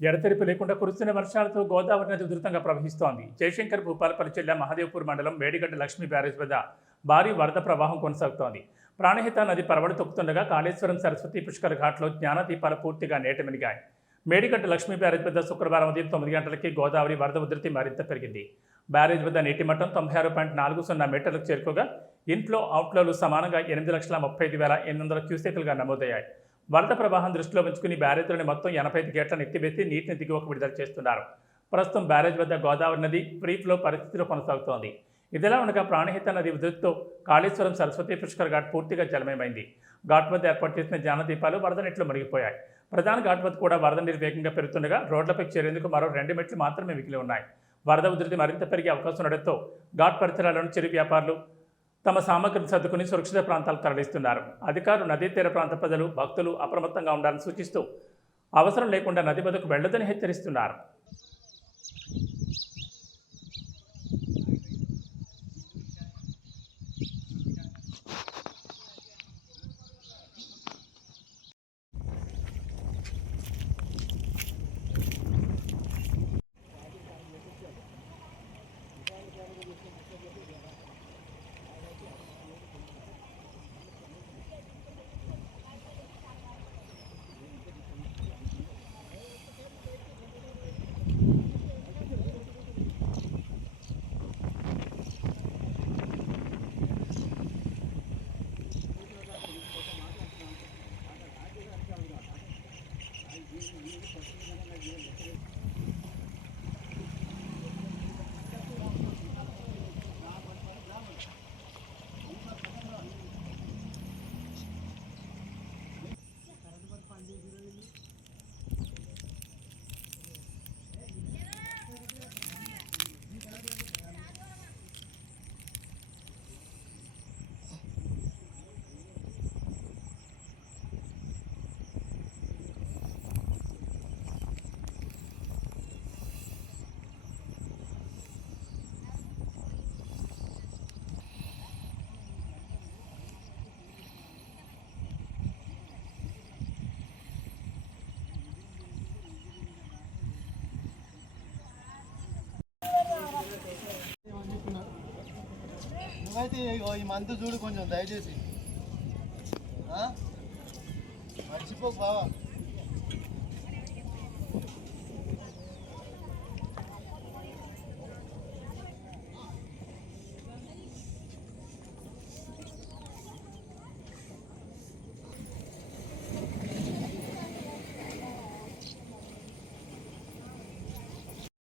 ఎడతెరిపి లేకుండా కురుస్తున్న వర్షాలతో గోదావరి నది ఉధృతంగా ప్రవహిస్తోంది. జయశంకర్ భూపాలపల్లి జిల్లా మహదేవ్పూర్ మండలం మేడిగడ్డ లక్ష్మీ బ్యారేజ్ వద్ద భారీ వరద ప్రవాహం కొనసాగుతోంది. ప్రాణహిత నది పరవడు తొక్కుతుండగా కాళేశ్వరం సరస్వతి పుష్కర్ ఘాట్లో జ్ఞానదీపాలు పూర్తిగా నీటమునిగాయి. మేడిగడ్డ లక్ష్మీ బ్యారేజ్ వద్ద శుక్రవారం ఉదయం 9 గంటలకి గోదావరి వరద ఉధృతి మరింత పెరిగింది. బ్యారేజ్ వద్ద నీటి మట్టం 96.40 మీటర్లకు చేరుకోగా ఇన్ఫ్లో అవుట్ఫ్లోలు సమానంగా 8,35,800 క్యూసెక్లుగా నమోదయ్యాయి. వరద ప్రవాహం దృష్టిలో ఉంచుకుని బ్యారేజ్లోని మొత్తం 85 గేట్లను ఎత్తివేసి నీటిని దిగువకు విడుదల చేస్తున్నారు. ప్రస్తుతం బ్యారేజ్ వద్ద గోదావరి నది ఫ్రీ ఫ్లో పరిస్థితిలో కొనసాగుతోంది. ఇదిలా ఉండగా ప్రాణహిత నది ఉధృతితో కాళేశ్వరం సరస్వతి పుష్కర్ ఘాట్ పూర్తిగా జలమయమైంది. ఘాట్ వద్ద ఏర్పాటు చేసిన జ్ఞానదీపాలు వరద నీటిలో మునిగిపోయాయి. ప్రధాన ఘాట్ వద్ద కూడా వరద నీరు వేగంగా పెరుగుతుండగా రోడ్లపై చేరేందుకు మరో 2 మెట్లు మాత్రమే మిగిలి ఉన్నాయి. వరద ఉధృతి మరింత పెరిగే అవకాశం ఉండడంతో ఘాట్ పరిసరాలను చిరు వ్యాపారులు తమ సామగ్రిని సర్దుకుని సురక్షిత ప్రాంతాలకు తరలిస్తున్నారు. అధికారులు నదీ తీర ప్రాంత ప్రజలు, భక్తులు అప్రమత్తంగా ఉండాలని సూచిస్తూ అవసరం లేకుండా నది వద్దకు వెళ్లొద్దని హెచ్చరిస్తున్నారు. నువ్వైతే ఈ మంత్ చూడు కొంచెం దయచేసి మర్చిపోకు బావా.